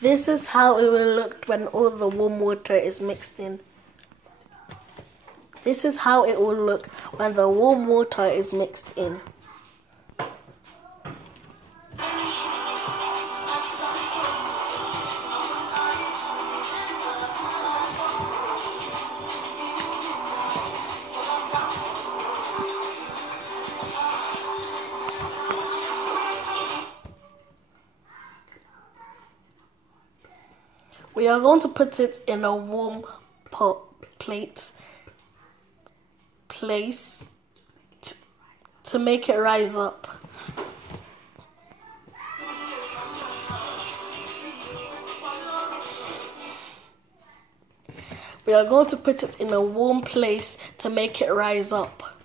This is how it will look when all the warm water is mixed in. This is how it will look when the warm water is mixed in. We are going to put it in a warm place to make it rise up. We are going to put it in a warm place to make it rise up.